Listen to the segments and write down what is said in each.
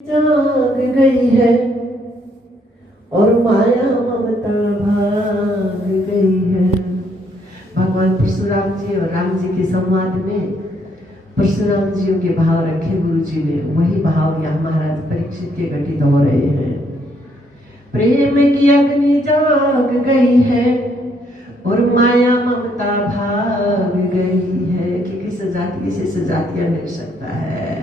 जाग गई है और माया ममता भाग गई है। भगवान परशुराम जी और राम जी के संवाद में परशुराम जी के भाव रखे गुरु जी ने, वही भाव यहाँ महाराज परीक्षित के घटित हो रहे हैं। प्रेम की अग्नि जाग गई है और माया ममता भाग गई है। कि किस जाति से सजातियां मिल सकता है,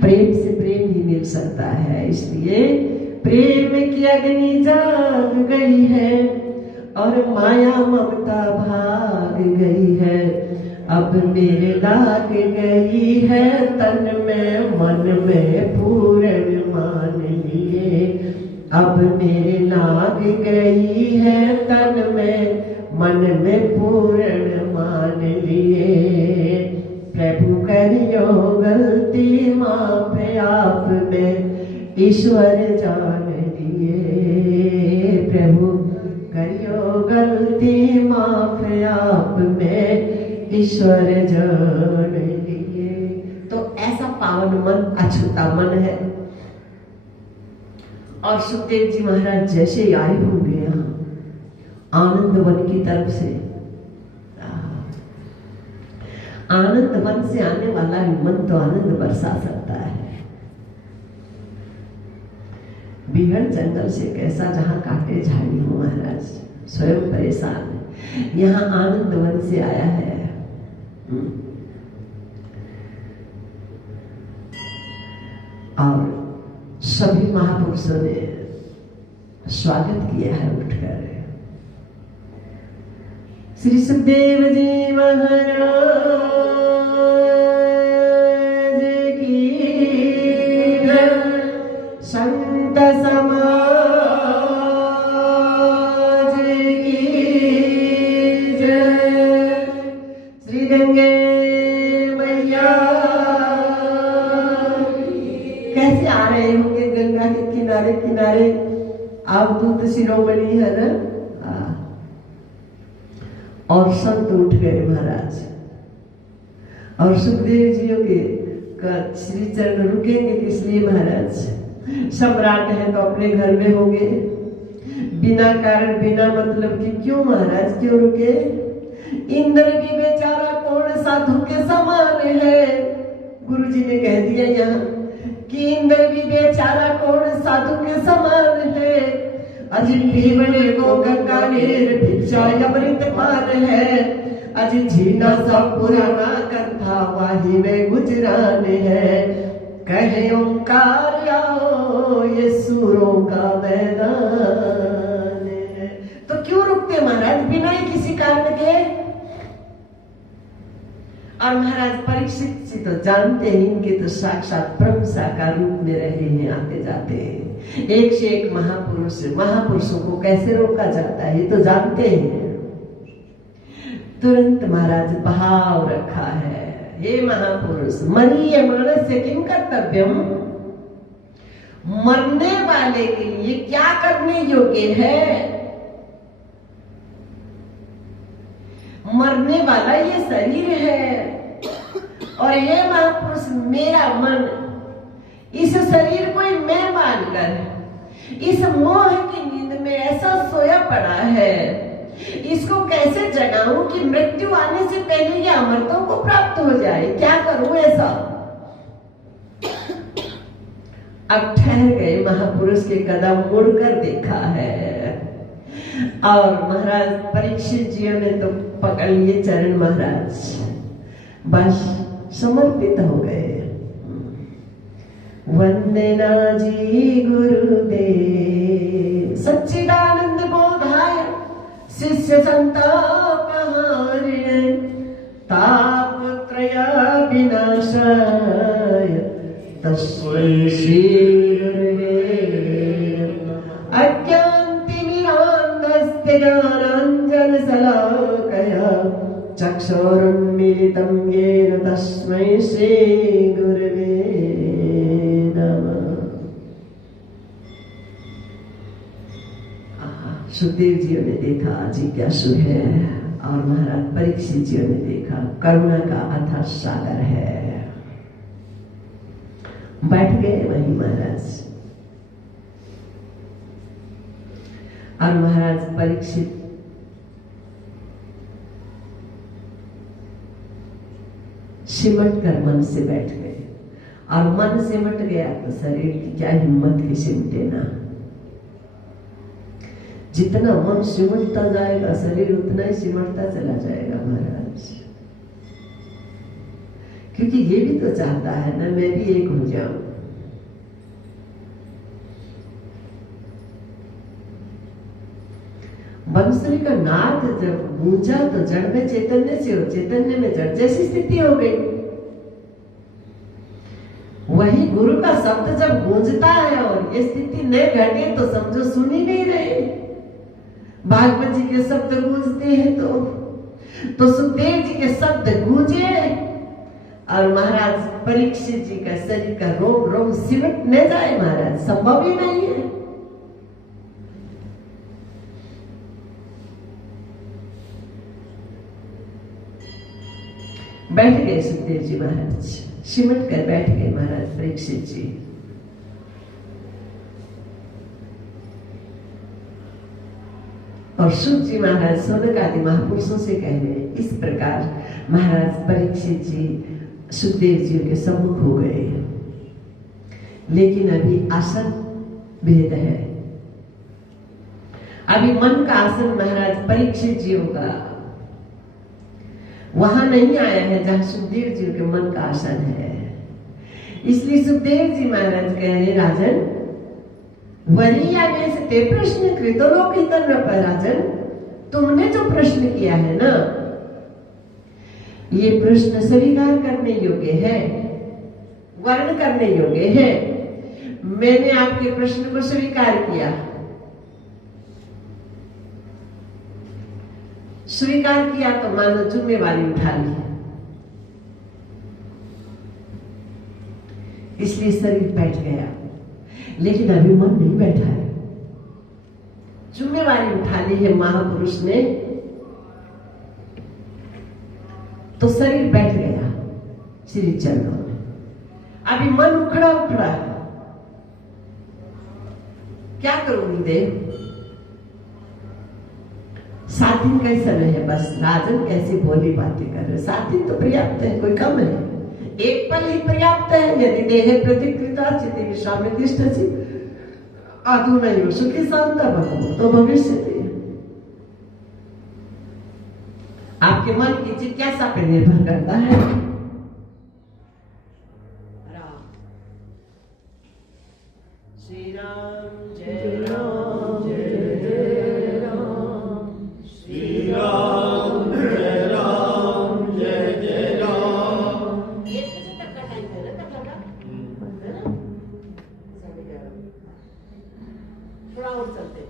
प्रेम से प्रेम ही मिल सकता है। इसलिए प्रेम की अग्नि जाग गई है और माया ममता भाग गई है। अब मेरे लाग गई है तन में मन में पूर्ण मान लिए। अब मेरे लाग गई है तन में मन में पूर्ण मान लिए। प्रभु करियो गलती माफ आप में ईश्वर जान लिए। प्रभु करियो गलती माफ आप में ईश्वर जान लिए। तो ऐसा पावन मन अछूता मन है। और सुखदेव जी महाराज जैसे ही आए होंगे यहाँ आनंद वन की तरफ से, आनंद वन से आने वाला मन तो आनंद बरसा सकता है। बिगड़ जंगल से कैसा जहां काटे झाड़ी हो, महाराज स्वयं परेशान है। यहाँ आनंद वन से आया है। और सभी महापुरुषों ने स्वागत किया है उठकर। श्री सुखदेव जी महाराज की संत समाज की जय। श्री गंगे मैया कैसे आ रहे होंगे गंगा के किनारे किनारे, आप दूत शिरोमणि है ना। और संत उठ गए महाराज। और सुखदेव जी के श्री चरण रुकेंगे किसलिए महाराज? सम्राट है तो अपने घर में होंगे, बिना कारण बिना मतलब की क्यों महाराज, क्यों रुके? इंद्र भी बेचारा कौन साधु के समान है। गुरु जी ने कह दिया यहाँ कि इंद्र भी बेचारा कौन साधु के समान है। अजी पीवने को गंगा नीर भिक्षा अमृत पान है। अजी झीना सा पुराना कथा वाही में गुजरान है। कहे ओंकार आओ ये सूरों का मैदान है। तो क्यों रुकते महाराज बिना ही किसी कारण के? और महाराज परीक्षित जी तो जानते हैं इनके तो साक्षात ब्रह्म साकार रूप में रहे हैं, आते जाते हैं। एक से एक महापुरुषों को कैसे रोका जाता है ये तो जानते हैं। तुरंत महाराज भाव रखा है, हे महापुरुष मरीय मानस्य किम कर्तव्यम। मरने वाले के लिए क्या करने योग्य है? मरने वाला ये शरीर है। और हे महापुरुष मेरा मन इस शरीर को मैं मानकर इस मोह की नींद में ऐसा सोया पड़ा है, इसको कैसे जगाऊं कि मृत्यु आने से पहले ये अमरत्व को प्राप्त हो जाए? क्या करूं ऐसा? अब ठहर गए महापुरुष के कदम मुड़कर देखा है। और महाराज परीक्षित जी ने तो पकड़ लिए चरण महाराज, बस समर्पित हो गए। वंदना जी गुरुदेव सच्चिदानंद बोधाय शिष्य संताप हारिणे तापत्रय विनाशाय तस्मै श्री गुरुवे अज्ञानतिमिरान्धस्य ज्ञानाञ्जन शलाकया चक्षुरुन्मीलितं येन तस्मै श्री गुरुवे नमः। सुखदेव जी ने देखा जिज्ञासु है और महाराज परीक्षित जी ने देखा करुणा का अथाह सागर है। बैठ गए वहीं महाराज। और महाराज परीक्षित सिमट कर मन से बैठ गए। और मन सिमट गया तो शरीर की क्या हिम्मत है सिमटे ना। जितना मन सिमटता जाएगा शरीर उतना ही सिमटता चला जाएगा महाराज। क्योंकि ये भी तो चाहता है ना मैं भी एक हो जाऊं। बंसुरी का नाद जब गूंजा तो जड़ में चैतन्य से हो, चैतन्य में जड़ जैसी स्थिति हो गई। वही गुरु का शब्द जब गूंजता है और ये स्थिति न घटे तो समझो सुन ही नहीं रहे। भागवत जी के शब्द गूंजते हैं तो सुखदेव जी के शब्द गूंजे और महाराज परीक्षित जी का शरीर का रोम रोम सिमट न जाए महाराज, संभव ही नहीं है। बैठ गए सुखदेव जी महाराज, सिमट कर बैठ गए महाराज परीक्षित जी। और सुख जी महाराज सौनक आदि महापुरुषों से कह रहे इस प्रकार महाराज परीक्षित जी सुखदेव जी के सम्मुख हो गए। लेकिन अभी आसन भेद है। अभी मन का आसन महाराज परीक्षित जी का वहां नहीं आया है जहां सुखदेव जी के मन का आसन है। इसलिए सुखदेव जी महाराज कह रहे राजन वरीया में से ते प्रश्न कृतलोक राजन, तुमने जो प्रश्न किया है ना ये प्रश्न स्वीकार करने योग्य है, वर्ण करने योग्य है। मैंने आपके प्रश्न को स्वीकार किया। स्वीकार किया तो मानो जिम्मेवारी उठा ली। इसलिए शरीर बैठ गया, लेकिन अभी मन नहीं बैठा है। जिम्मेवारी उठा ली है महापुरुष ने तो शरीर बैठ गया श्री चरणों में। अभी मन उखड़ा उखड़ा है। क्या करूंगी देव? 7 दिन का ही समय है बस। राजन कैसी भोली बातें कर रहे। 7 दिन तो पर्याप्त है, कोई कम है। एक पल ही पर्याप्त है। यदि देह प्रतिकृता चित्ते विश्राम तिष्ठसि अधुनैव सुखी शांत तो भविष्य आपके मन की जिज्ञासा पर निर्भर करता है। श्री राम जय राम जय जय राम, श्री राम जय राम जय जय राम। 1 बजे तक का टाइम है ना, तब लगा है ना? थोड़ा और चलते।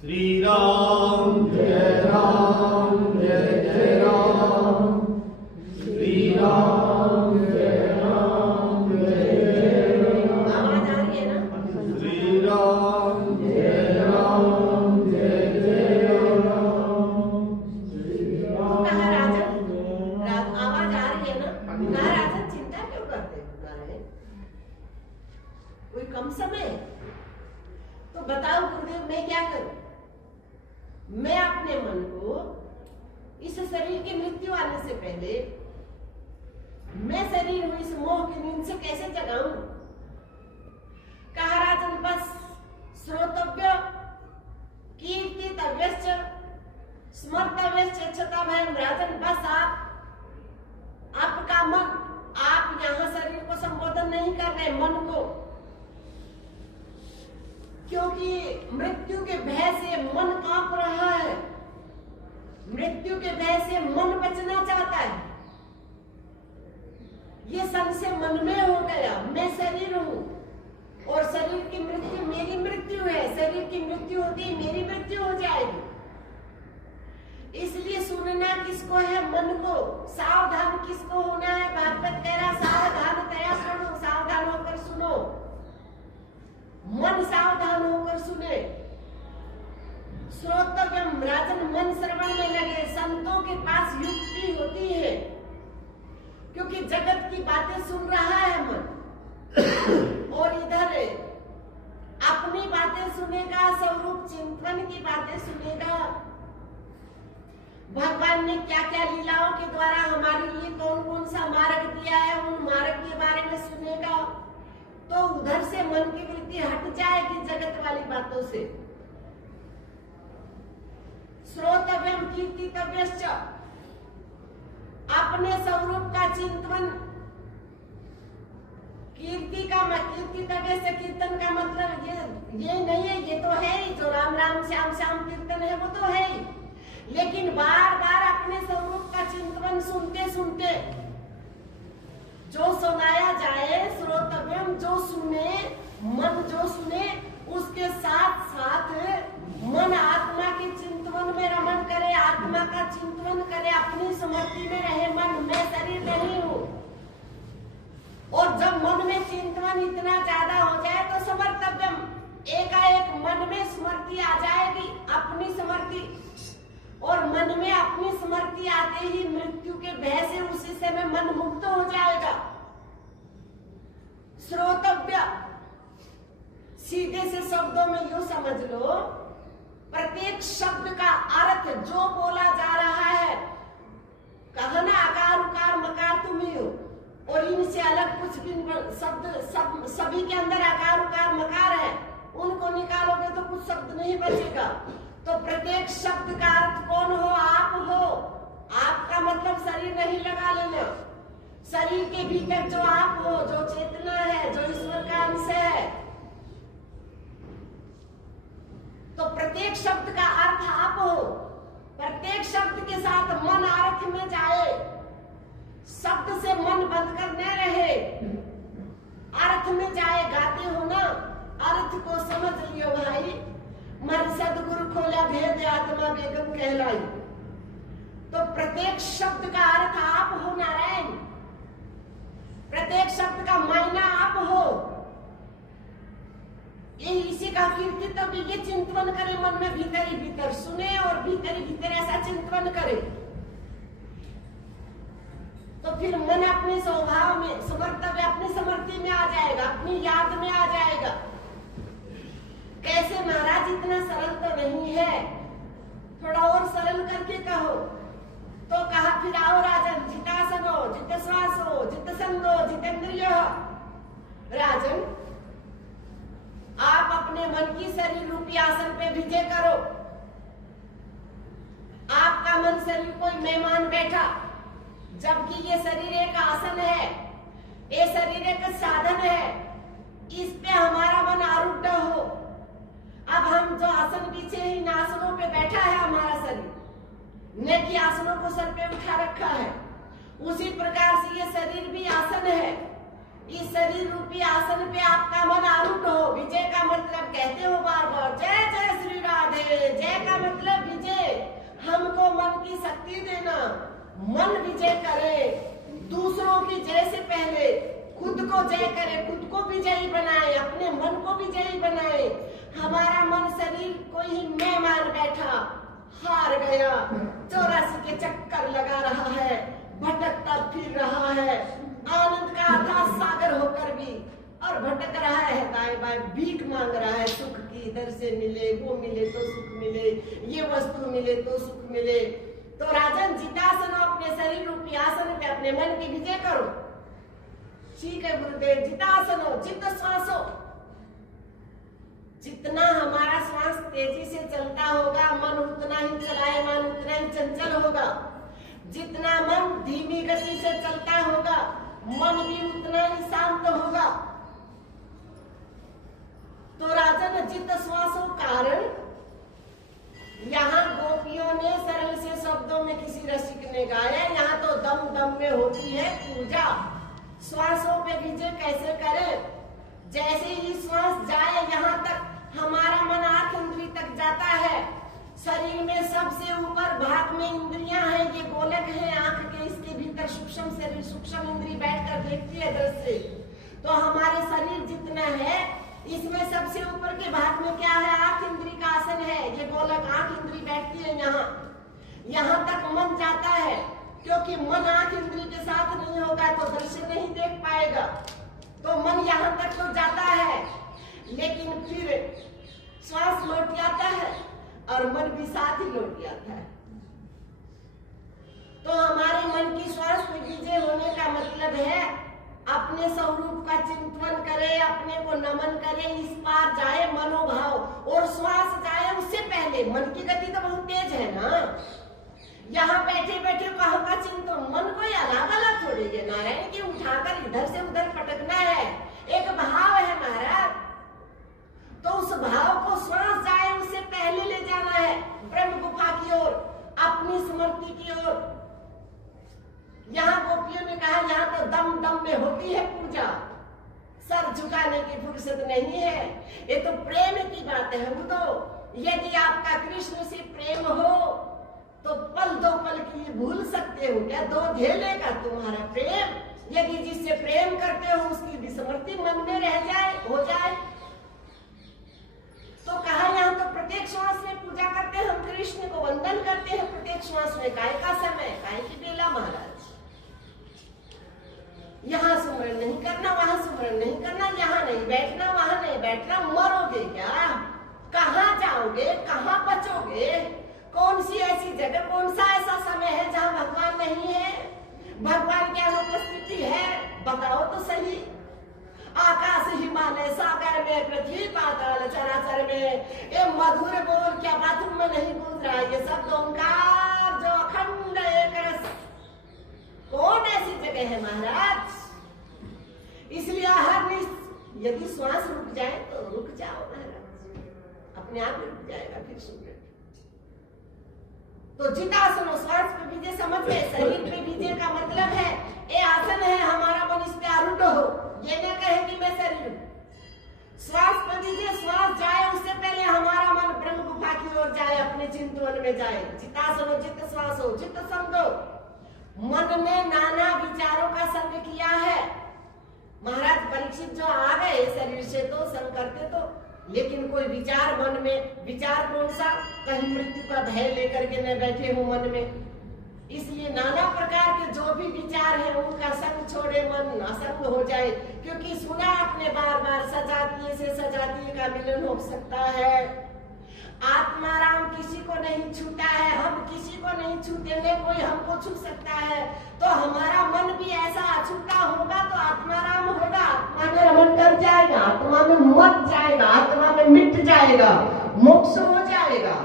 श्री राम जय राम जय जय राम, श्री राम जय राम जय जय राम। आवाज आ रही है ना? श्री राम जय राम जय जय राम, श्री राम। कहा राजन, आवाज आ रही है ना? कहा राजन चिंता क्यों करते हो? कोई कम समय तो बताओ गुरुदेव मैं क्या करूं? मैं अपने मन को इस शरीर की मृत्यु आने से पहले मैं शरीर हूं इस मोह की नींद से कैसे जगाऊं? कहा राजन बस श्रोतव्य कीर्तितव्यश्च स्मर्तव्यश्च इच्छता भयं। राजन बस आपका मन, आप यहां शरीर को संबोधन नहीं कर रहे, मन को, क्योंकि मृत्यु के भय से मन कांप रहा है। मृत्यु के भय से मन बचना चाहता है। ये संशय मन में हो गया, मैं शरीर हूं और शरीर की मृत्यु मेरी मृत्यु है। शरीर की मृत्यु होती है मेरी मृत्यु हो जाएगी। इसलिए सुनना किसको है? मन को। सावधान किसको होना है? भागवत कह रहा सावधानतया सुनो, सावधान होकर सुनो। मन सावधान होकर सुने। श्रोतव्यम राजन, मन श्रवण में लगे। संतों के पास युक्ति होती है क्योंकि जगत की बातें सुन रहा है मन। और इधर अपनी बातें सुनेगा, स्वरूप चिंतन की बातें सुनेगा, भगवान ने क्या क्या लीलाओं के द्वारा हमारे लिए कौन कौन सा मार्ग दिया है, उन मार्ग के बारे में सुनेगा, तो उधर से मन की वृत्ति हट जाएगी जगत वाली बातों से। श्रोतव्यम कीर्तितव्यश्च, अपने स्वरूप का चिंतन। कीर्तितव्य से कीर्तन का मतलब ये नहीं है, ये तो है ही, जो राम राम श्याम श्याम कीर्तन है वो तो है ही, लेकिन बार बार अपने स्वरूप का चिंतन सुनते सुनते जो सुनाया जाए, श्रोतव्यम, जो सुने, मन जो सुने, उसके साथ साथ मन आत्मा के चिंतन में रमण करे, आत्मा का चिंतन करे, अपनी स्मृति में रहे मन, मैं शरीर नहीं हूँ। और जब मन में चिंतन इतना ज्यादा हो जाए तो समर्तव्यम, एकाएक मन में स्मृति आ जाएगी, अपनी स्मृति, और मन में अपनी स्मृति आते ही मृत्यु के भय से उसी समय मन मुक्त हो जाएगा। श्रोतव्य, सीधे से शब्दों में यूं समझ लो, प्रत्येक शब्द का अर्थ जो बोला जा रहा है, कहा ना आकार उकार मकार तुम ही हो, और इनसे अलग कुछ भी शब्द सभी के अंदर आकार उकार मकार है, उनको निकालोगे तो कुछ शब्द नहीं बचेगा। तो प्रत्येक शब्द का अर्थ कौन हो? आप हो। आपका मतलब शरीर नहीं लगा लेना, शरीर के भीतर जो आप हो, जो चेतना है, जो ईश्वर का अंश है, तो प्रत्येक शब्द का अर्थ आप हो। प्रत्येक शब्द के साथ मन अर्थ में जाए, शब्द से मन बंद कर न रहे, अर्थ में जाए। गाते हो ना, अर्थ को समझ लियो भाई, मन सदगुरु खोला भेद आत्मा बेगम कहलाई। तो प्रत्येक शब्द का अर्थ आप हो नारायण, प्रत्येक शब्द का मायना आप हो। ये इसी का कीर्ति तब ये चिंतन करे, मन में भीतर ही भीतर सुने और भीतर ही भीतर ऐसा चिंतन करे, तो फिर मन अपने स्वभाव में, समर्तव्य अपनी समृद्धि में आ जाएगा, अपनी याद में आ जाएगा। कैसे महाराज, इतना सरल तो नहीं है, थोड़ा और सरल करके कहो। तो कहा फिर आओ राजन, जितासनो, जित श्वासो, जित संगो, जितेंद्रियो। राजन, आप अपने मन की शरीर रूपी आसन पे विजय करो। आपका मन शरीर कोई मेहमान बैठा, जबकि ये शरीर एक आसन है, ये शरीर एक साधन है, इस पे हमारा मन आरूढ़ हो। अब हम जो आसन पीछे ही इन आसनों पे बैठा है हमारा शरीर, न कि आसनों को सर पे उठा रखा है, उसी प्रकार से ये शरीर भी आसन है। इस शरीर रूपी आसन पे आपका मन आरूढ़ हो। विजय का मतलब कहते हो बार बार, जय जय श्री राधे। जय का मतलब विजय, हमको मन की शक्ति देना, मन विजय करे, दूसरों की जय से पहले खुद को जय करे, खुद को विजयी बनाए, अपने मन को विजयी बनाए। हमारा मन शरीर कोई ही मेहमान बैठा, हार गया, 84 के चक्कर लगा रहा है, भटकता फिर रहा है, आनंद का अथाह सागर होकर भी, और भटक रहा है दाएं बाएं, भीख मांग रहा है सुख की, इधर से मिले, वो मिले तो सुख मिले, ये वस्तु मिले तो सुख मिले। तो राजन, जितासन, अपने शरीर रूपी आसन पे अपने मन की विजय करो। ठीक है गुरुदेव, जितासनो, जित श्वासो। जितना हमारा श्वास तेजी से चलता होगा, मन उतना ही चलायमान, उतना ही चंचल होगा। जितना मन धीमी गति से चलता होगा, मन भी उतना ही शांत होगा। तो राजन, जित श्वासो कारण, यहाँ गोपियों ने सरल से शब्दों में किसी रसिक ने गाया, यहाँ तो दम दम में होती है पूजा। श्वासों पे विजय कैसे करें? जैसे ही श्वास जाए यहाँ तक, हमारा मन आंख इंद्री तक जाता है। शरीर में सबसे ऊपर भाग में इंद्रियां हैं, ये गोलक है आंख के, इसके भीतर सूक्ष्म शरीर, सूक्ष्म इंद्री बैठकर देखती है दृश्य। तो हमारे शरीर जितना है, इसमें सबसे ऊपर के भाग में क्या है? आंख इंद्री का आसन है, ये गोलक आंख इंद्री बैठती है यहाँ तक मन जाता है, क्योंकि मन आंख इंद्री के साथ नहीं होगा तो दृश्य नहीं देख पाएगा। तो तो मन यहाँ तक तो जाता है, लेकिन फिर श्वास लौट जाता है और मन भी साथ ही लौट जाता है। तो हमारे मन की श्वास में विजय होने का मतलब है अपने स्वरूप का चिंतन करे, अपने को नमन करे, इस पार जाए मनोभाव और श्वास जाए उससे पहले। मन की गति तो बहुत तेज है ना, यहाँ बैठे बैठे कहाँ का चिंतन, मन को अलग अलग थोड़ी है नारायण की उठाकर इधर से उधर पटकना है, एक भाव है महाराज। तो उस भाव को श्वास जाए उससे पहले ले जाना है ब्रह्म गुफा की ओर, अपनी स्मृति की ओर। यहाँ गोपियों ने कहा यहाँ तो दम दम में होती है पूजा, सर झुकाने की फुर्सत नहीं है। ये तो प्रेम की बात है। वो तो यदि आपका कृष्ण से प्रेम हो तो पल दो पल के लिए भूल सकते हो क्या? दो धेले का तुम्हारा प्रेम, यदि जिससे प्रेम करते हो उसकी विस्मृति मन में रह जाए, हो जाए तो कहा यहाँ तो प्रत्येक श्वास में पूजा करते हैं, हम कृष्ण को वंदन करते हैं प्रत्येक श्वास में। काय का समय, काय की बेला महाराज। यहाँ सुमरण नहीं करना, वहां सुमरण नहीं करना, यहाँ नहीं बैठना, वहां नहीं बैठना। मरोगे क्या? कहाँ जाओगे? कहाँ बचोगे? कौन सी ऐसी जगह, कौन सा ऐसा समय है जहाँ भगवान नहीं है? भगवान की अनुपस्थिति है? बताओ तो सही। आकाश हिमालय सागर में, पृथ्वी पाताल चराचर में, ये मधुर बोल क्या बाथरूम में नहीं गूंज रहा? ये शब्द ओंकार जो अखंड एक रस, कौन ऐसी जगह है महाराज? इसलिए हर यदि श्वास रुक जाए तो रुक जाओ महाराज, अपने आप रुक जाएगा फिर सुन। तो जितासनो श्वास पे विजय समझ गए। शरीर पे विजय का मतलब है ये आसन है, हमारा मन इस पे आरूढ़ हो, ये न कहे कि मैं शरीर। श्वास पर विजय, श्वास जाए उससे पहले हमारा मन ब्रह्म गुफा की ओर जाए, अपने चिंतन में जाए। जितासनो चित्त श्वासो चित्त संगो। मन ने नाना विचारों का संग किया है। महाराज परीक्षित जो आ गए शरीर से तो संग करते तो, लेकिन कोई विचार मन में, विचार कौन सा? कहीं मृत्यु का भय लेकर के न बैठे हो मन में। इसलिए नाना प्रकार के जो भी विचार है उनका संग छोड़े, मन असंग हो जाए। क्योंकि सुना आपने बार बार सजातीय से सजातीय का मिलन हो सकता है। आत्माराम किसी को नहीं छूता है, हम किसी को नहीं छूते, न कोई हमको छू सकता है। तो हमारा मन भी ऐसा अछूता होगा तो आत्माराम होगा, आत्मा में रमन कर जाएगा, आत्मा में मत जाएगा, आत्मा में मिट जाएगा, मोक्ष हो जाएगा।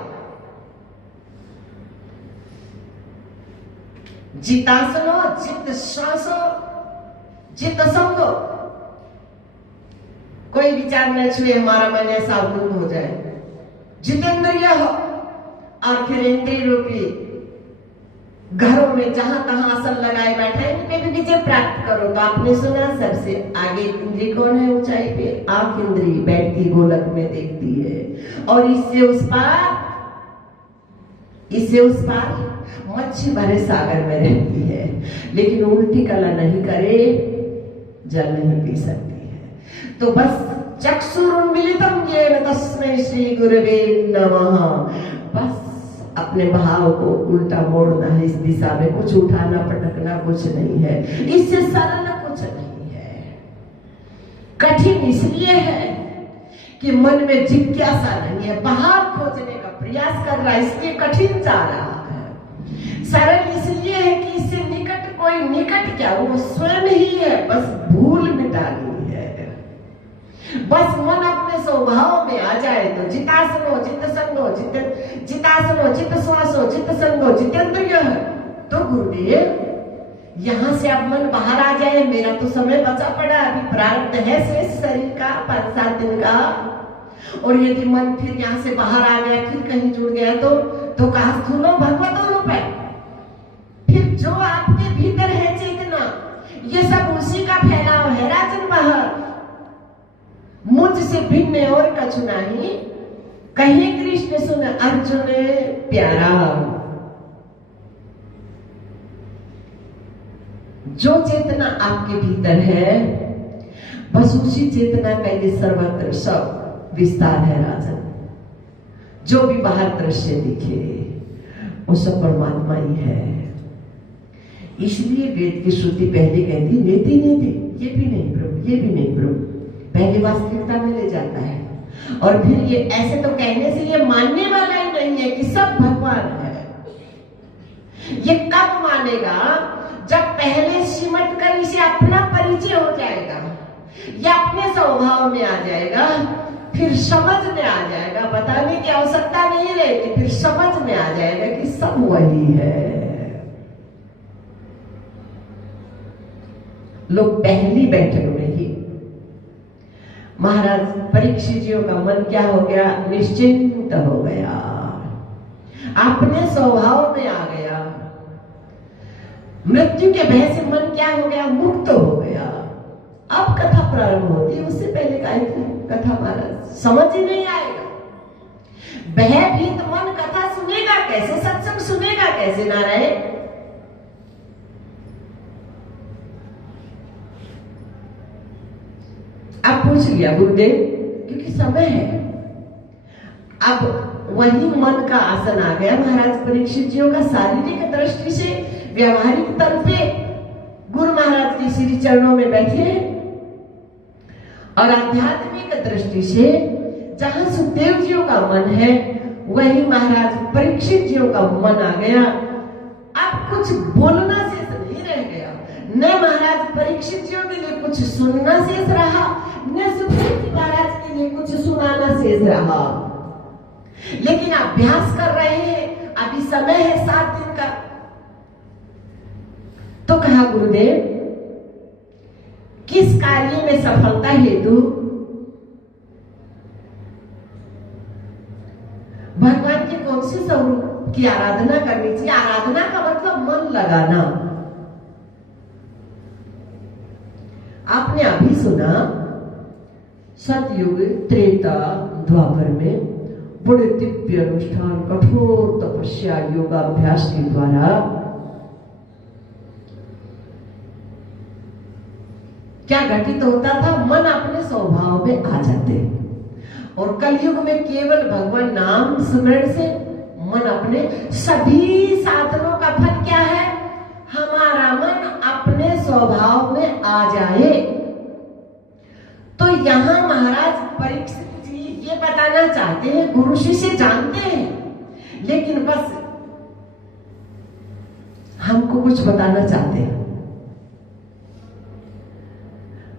जितासनो चित्त श्वासो चित्त संगो। कोई विचार न छुए, हमारा मन ऐसा अवरुद्ध हो जाए। जितेंद्रिय हो और फिर इंद्रिय रूपी घरों में जहां तहां आसन लगाए बैठे, इनपे भी विजय प्राप्त करो। तो आपने सुना सबसे आगे इंद्रिय कौन है ऊंचाई पे? आंख इंद्रिय बैठती गोलक में देखती है, और इससे उस पार मच्छी भरे सागर में रहती है, लेकिन उल्टी कला नहीं करे जल नहीं पी सकती है। तो बस चक्षुरुन्मीलितं येन तस्मै श्री गुरवे नमः। बस अपने भाव को उल्टा मोड़ना है इस दिशा में, कुछ उठाना पटकना कुछ नहीं है, इससे सरल कुछ नहीं है। कठिन इसलिए है कि मन में जिज्ञासा नहीं है, भाव खोजने का प्रयास कर रहा है, इसलिए कठिन जा रहा है। सरल इसलिए है कि इससे निकट कोई निकट क्या, वो स्वयं ही है, बस भूल मिटानी है। बस मन अपने स्वभाव में आ जाए तो जितासनो चित्त संगो जितासनो चित्त श्वासो चित्त संगो जितेंद्रिय है। तो गुरुदेव यहाँ से अब मन बाहर आ जाए, मेरा तो समय बचा पड़ा, अभी प्रारब्ध है शेष शरीर का 5-7 दिन का, और यदि मन फिर यहाँ से बाहर आ गया, फिर कहीं जुड़ गया तो कहा स्थूलो भगवतो रूप है। फिर जो आपके भीतर है चेतना, ये सब उसी का फैलाव है राजन बाहर। मुझसे भिन्न और कछु नहीं, कहे कृष्ण सुन अर्जुन प्यारा। जो चेतना आपके भीतर है, बस उसी चेतना का ये सर्वत्र सब विस्तार है राजन। जो भी बाहर दृश्य दिखे वो सब परमात्मा ही है। इसलिए वेद की श्रुति पहले कहती नेति नेति, ये भी नहीं प्रभु ये भी नहीं प्रभु, पहले वास्तविकता में ले जाता है। और फिर ये ऐसे तो कहने से ये मानने वाला ही नहीं है कि सब भगवान है। ये कब मानेगा? जब पहले सिमट कर इसे अपना परिचय हो जाएगा, या अपने स्वभाव में आ जाएगा, फिर समझ में आ जाएगा, बताने की आवश्यकता नहीं रहेगी, फिर समझ में आ जाएगा कि सब वही है। लोग पहली बैठक में ही महाराज परीक्षित जी का मन क्या हो गया? निश्चिंत हो गया, अपने स्वभाव में आ गया। मृत्यु के भय से मन क्या हो गया? मुक्त हो गया। अब कथा प्रारंभ होती है, उससे पहले काय की कथा महाराज समझ ही नहीं आएगा। भयभीत मन कथा सुनेगा कैसे? सत्संग सुनेगा कैसे नारायण? अब पूछ लिया गुरुदेव, क्योंकि समय है। अब वही मन का आसन आ गया महाराज परीक्षित जी का। शारीरिक दृष्टि से व्यवहारिक तल पे गुरु महाराज के श्री चरणों में बैठे, और आध्यात्मिक दृष्टि से जहां सुखदेव जी का मन है वही महाराज परीक्षित जी का मन आ गया। अब कुछ बोलना शेष नहीं रह गया, न महाराज परीक्षित जी के लिए कुछ सुनना शेष रहा, न सुखदेव जी महाराज के लिए कुछ सुनाना शेष रहा। लेकिन अभ्यास कर रहे हैं, अभी समय है 7 दिन का। तो कहा गुरुदेव, किस कार्य में सफलता हेतु भगवान के कौन से स्वरूप की आराधना करनी चाहिए? आराधना का मतलब मन लगाना। आपने अभी सुना सतयुग, त्रेता, द्वापर में बड़े दिव्य अनुष्ठान, कठोर तपस्या, योगाभ्यास के द्वारा क्या घटित होता था? मन अपने स्वभाव में आ जाते। और कलयुग में केवल भगवान नाम स्मरण से मन अपने सभी साधनों का फल क्या है? हमारा मन अपने स्वभाव में आ जाए। तो यहां महाराज परीक्षित जी ये बताना चाहते हैं, गुरु शिष्य जानते हैं, लेकिन बस हमको कुछ बताना चाहते हैं।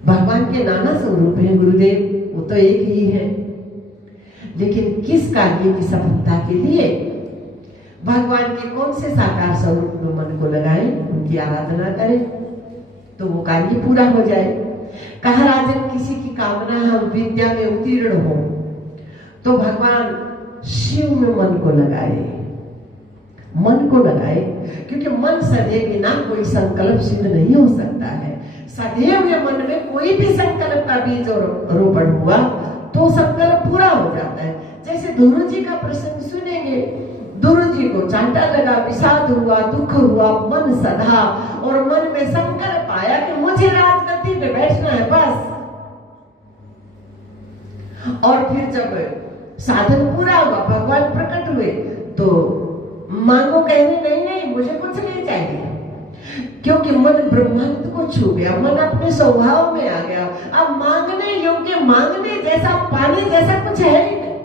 भगवान के नाना स्वरूप हैं गुरुदेव, वो तो एक ही है, लेकिन किस कार्य की सफलता के लिए भगवान के कौन से साकार स्वरूप में मन को लगाएं, उनकी आराधना करें तो वो कार्य पूरा हो जाए। कहा राजन, किसी की कामना हम विद्या में उत्तीर्ण हो तो भगवान शिव में मन को लगाए, मन को लगाए, क्योंकि मन सदैव बिना कोई संकल्प सिद्ध नहीं हो सकता है। सदैव ये मन में कोई भी संकल्प का बीज रोपण हुआ तो संकल्प पूरा हो जाता है। जैसे ध्रुव जी का प्रसंग सुनेंगे, ध्रुव जी को चांटा लगा, विषाद हुआ, दुख हुआ, मन सधा और मन में संकल्प आया कि मुझे राजगद्दी पे बैठना है बस। और फिर जब साधन पूरा हुआ, भगवान प्रकट हुए तो मांगो, कहने नहीं नहीं मुझे कुछ नहीं चाहिए, क्योंकि मन ब्रह्मांड को छू गया, मन अपने स्वभाव में आ गया। अब मांगने योग्य, मांगने जैसा, पाने जैसा कुछ है ही नहीं।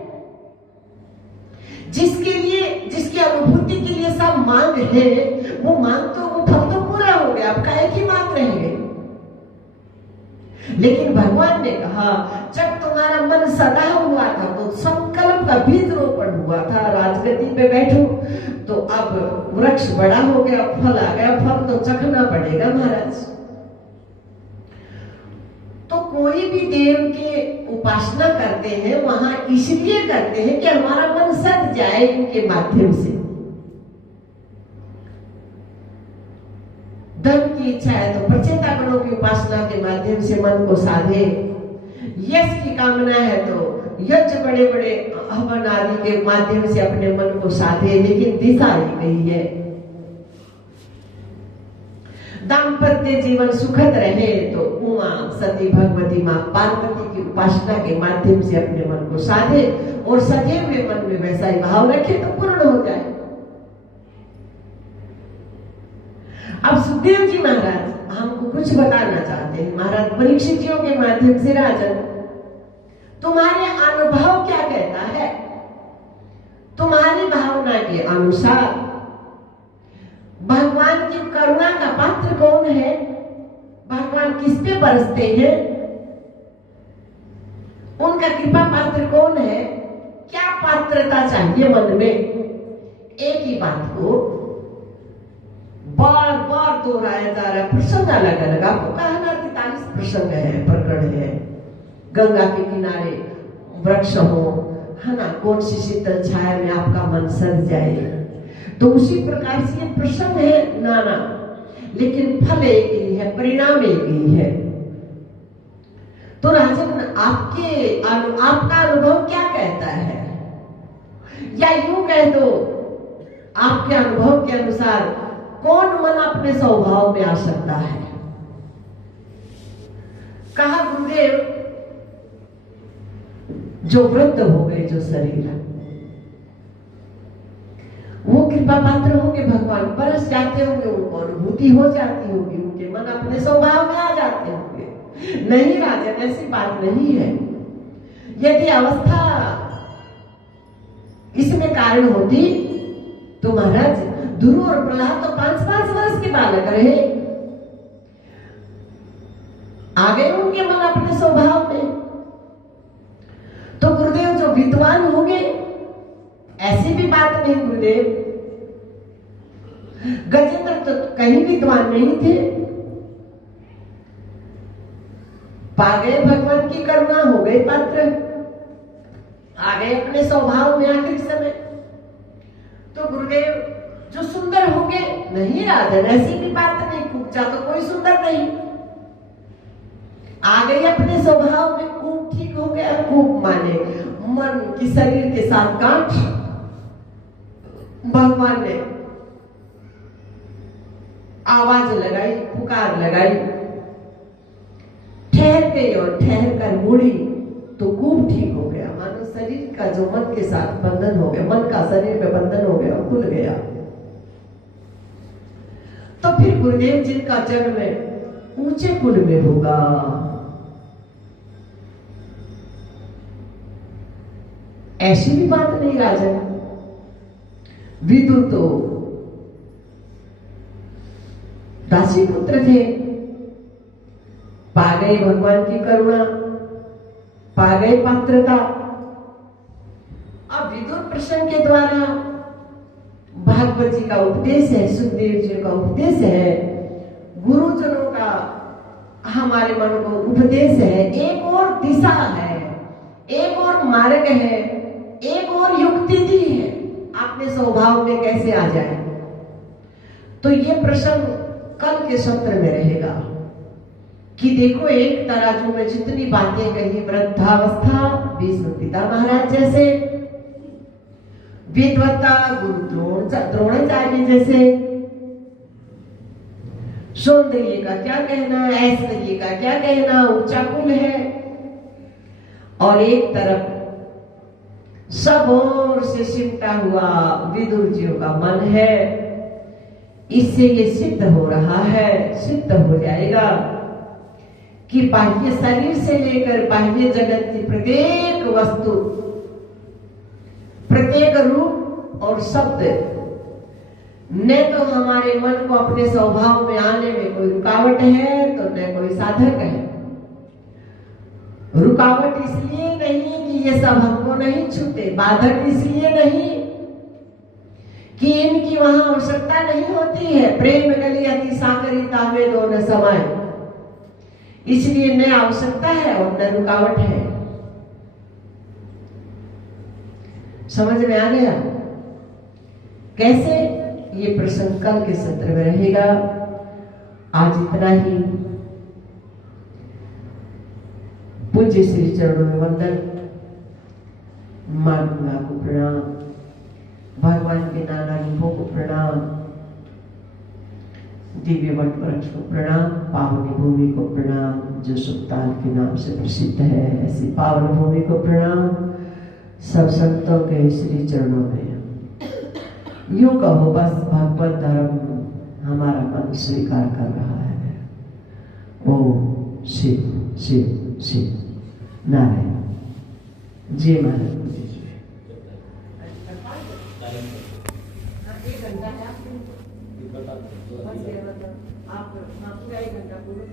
जिसके लिए, जिसकी अनुभूति के लिए सब मांग है, वो मांग तो, वो फल तो पूरा हो गया, अब काहे की मांग रहेंगे। लेकिन भगवान ने कहा, जब तुम्हारा मन सदा हुआ था तो संकल्प का बीज रोपण हुआ था, राजगद्दी पे बैठो तो अब वृक्ष बड़ा हो गया, फल आ गया, फल तो चखना पड़ेगा महाराज। तो कोई भी देव के उपासना करते हैं वहां इसलिए करते हैं कि हमारा मन सद जाए इनके माध्यम से। धन की इच्छा है तो प्रचेता गणों की उपासना के माध्यम से मन को साधे, यश की कामना है तो यज्ञ बड़े बड़े हवन आदि के माध्यम से अपने मन को साधे, लेकिन दिशा ही नहीं है। दाम्पत्य जीवन सुखद रहे तो उमा सती भगवती मां पार्वती की उपासना के माध्यम से अपने मन को साधे और सदैव वे मन में वैसा ही भाव रखे तो पूर्ण हो जाए। अब सुखदेव जी महाराज हमको कुछ बताना चाहते हैं। महाराज परीक्षित जियों के माध्यम से राजन, तुम्हारे अनुभव क्या कहता है? तुम्हारी भावना के अनुसार भगवान की करुणा का पात्र कौन है? भगवान किस पे बरसते हैं? उनका कृपा पात्र कौन है? क्या पात्रता चाहिए मन में? एक ही बात को बार बार दोहराया जा रहा है। प्रसंग अलग अलग, आपको कहा ना 43 प्रसंग है, प्रकरण है। गंगा के किनारे वृक्ष हो, है ना, कौन सी शीतल छाया में आपका मन सज जाए। तो उसी प्रकार से ये प्रसंग है नाना, लेकिन फल एक ही है, परिणाम एक ही है। तो राजन, आपका अनुभव क्या कहता है? या यूं कह दो, आपके अनुभव के अनुसार कौन मन अपने स्वभाव में आ सकता है? कहा गुरुदेव, जो वृद्ध हो गए, जो शरीर वो कृपा पात्र होंगे, भगवान बरस जाते होंगे, उनको अनुभूति हो जाती होगी, उनके मन अपने स्वभाव में आ जाते होंगे। नहीं राजन, ऐसी बात नहीं है। यदि अवस्था इसमें कारण होती तो महाराज ध्रुव और प्रहलाद तो 5-5 वर्ष के बालक रहे, आ गए उनके मन अपने स्वभाव में। तो गुरुदेव जो विद्वान होंगे, ऐसी भी बात नहीं गुरुदेव, गजेंद्र तो कहीं विद्वान नहीं थे, पा गए भगवान की करुणा, हो गए पात्र, आ गए अपने स्वभाव में आखिरी समय। तो गुरुदेव जो सुंदर होंगे, नहीं राजन, ऐसी भी बात नहीं, कुचा तो कोई सुंदर नहीं, आ गए अपने स्वभाव में। खूब ठीक हो गया, खूब माने मन की शरीर के साथ गांठ भगवान ने आवाज लगाई, पुकार लगाई, ठहर गई और ठहर कर मुड़ी तो खूब ठीक हो गया। मानो शरीर का जो मन के साथ बंधन हो गया, मन का शरीर में बंधन हो गया, खुल गया। तो फिर गुरुदेव जिनका जन्म ऊंचे कुल में होगा, ऐसी भी बात नहीं राजन। विदुर तो दासी पुत्र थे, पा गए भगवान की करुणा, पा गए पात्रता। अब विदुर प्रसंग के द्वारा भागवत जी का उपदेश है, सुखदेव जी का उपदेश है, गुरुजनों का हमारे मन को उपदेश है। एक और दिशा है, एक और मार्ग है, एक और युक्ति दी है, अपने स्वभाव में कैसे आ जाए। तो ये प्रसंग कल के सत्र में रहेगा कि देखो, एक तराजू में जितनी बातें कही, वृद्धावस्था भीष्म पिता महाराज जैसे, विद्वत्ता गुरु द्रोणाचार्य जैसे, सौंदर्य का क्या कहना, ऐश्वर्य का क्या कहना, ऊंचा कुल है, और एक तरफ सब ओर से सिमटा हुआ विदुर जियों का मन है। इससे ये सिद्ध हो रहा है, सिद्ध हो जाएगा कि बाह्य शरीर से लेकर बाह्य जगत की प्रत्येक वस्तु, प्रत्येक रूप और शब्द न तो हमारे मन को अपने स्वभाव में आने में कोई रुकावट है, तो न कोई साधक है। रुकावट इसलिए नहीं कि ये सब हमको नहीं छूते, बाधक इसलिए नहीं कि इनकी वहां आवश्यकता नहीं होती है। प्रेम गली अति सागरिता में दोनों समय, इसलिए न आवश्यकता है और न रुकावट है। समझ में आ गया कैसे? ये प्रसंग कल के सत्र में रहेगा। आज इतना ही। पूज्य श्री चरणों में वंदन, मां गंगा को प्रणाम, भगवान के नाना रूपों को प्रणाम, दिव्य वट वृक्ष को प्रणाम, पावनी भूमि को प्रणाम जो सुल्तान के नाम से प्रसिद्ध है, ऐसी पावन भूमि को प्रणाम, सब संतों के श्री चरणों में। यूं कहो बस भगवत धर्म हमारा मन स्वीकार कर रहा है। ओम शिव शिव शिव नारायण। जय महाराज। आप पूरा 1 घंटा पूरा